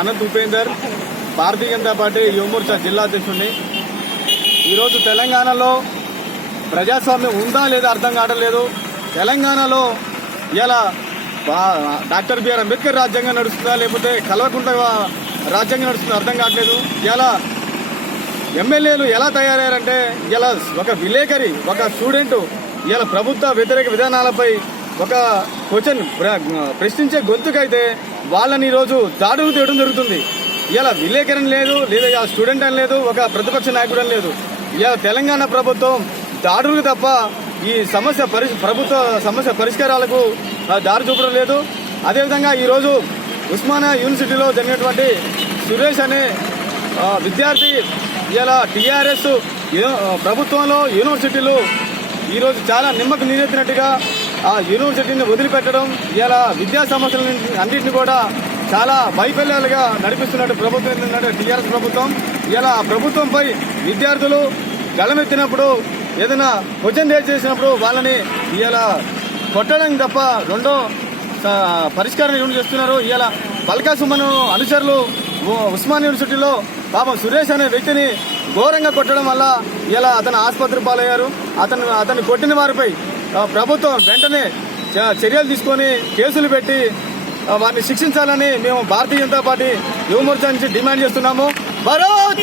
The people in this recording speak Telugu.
అనంత్ ఉపేందర్, భారతీయ జనతా పార్టీ యువమోర్చా జిల్లా అధ్యక్షుడిని. ఈరోజు తెలంగాణలో ప్రజాస్వామ్యం ఉందా లేదా అర్థం కావడం లేదు. తెలంగాణలో ఇలా డాక్టర్ బిఆర్ అంబేద్కర్ రాజ్యాంగం నడుస్తుందా లేకపోతే కల్వకుంట్ల రాజ్యాంగం నడుస్తుందా అర్థం కావట్లేదు. ఇలా ఎమ్మెల్యేలు ఎలా తయారయ్యారంటే ఇలా ఒక విలేకరి, ఒక స్టూడెంట్ ఇలా ప్రభుత్వ వ్యతిరేక విధానాలపై ఒక క్వశ్చన్ ప్రశ్నించే గొంతుకైతే వాళ్ళని ఈరోజు దాడులు తీయడం జరుగుతుంది. ఇలా విలేకరణ లేదు, లేదా స్టూడెంట్ అని లేదు, ఒక ప్రతిపక్ష నాయకుడు అని లేదు. ఇలా తెలంగాణ ప్రభుత్వం దాడులు తప్ప ఈ ప్రభుత్వ సమస్య పరిష్కారాలకు దారి చూపడం లేదు. అదేవిధంగా ఈరోజు ఉస్మానియా యూనివర్సిటీలో జరిగినటువంటి సురేష్ అనే విద్యార్థి ఇలా టీఆర్ఎస్ ప్రభుత్వంలో యూనివర్సిటీలు ఈరోజు చాలా నిమ్మకు నీరెత్తినట్టుగా ఆ యూనివర్సిటీని వదిలిపెట్టడం, ఇలా విద్యా సమస్యల అన్నింటినీ కూడా చాలా వైఫల్యాలుగా నడిపిస్తున్నట్టు ప్రభుత్వం ఏంటంటే టీఆర్ఎస్ ప్రభుత్వం. ఇలా ప్రభుత్వంపై విద్యార్థులు గళమెత్తినప్పుడు, ఏదైనా క్వశ్చన్ రేజ్ చేసినప్పుడు వాళ్ళని ఇలా కొట్టడం తప్ప రెండో పరిష్కారం ఏమి చేస్తున్నారు. ఇలా బల్కా సుమన్ అనుచరులు ఉస్మానియా యూనివర్సిటీలో పాపం సురేష్ అనే వ్యక్తిని ఘోరంగా కొట్టడం వల్ల ఇలా అతను ఆసుపత్రి పాలయ్యారు. అతన్ని కొట్టిన వారిపై ప్రభుత్వం వెంటనే చర్యలు తీసుకొని కేసులు పెట్టి వారిని శిక్షించాలని మేము భారతీయ జనతా పార్టీ యువమోర్చా నుంచి డిమాండ్ చేస్తున్నాము. భారత్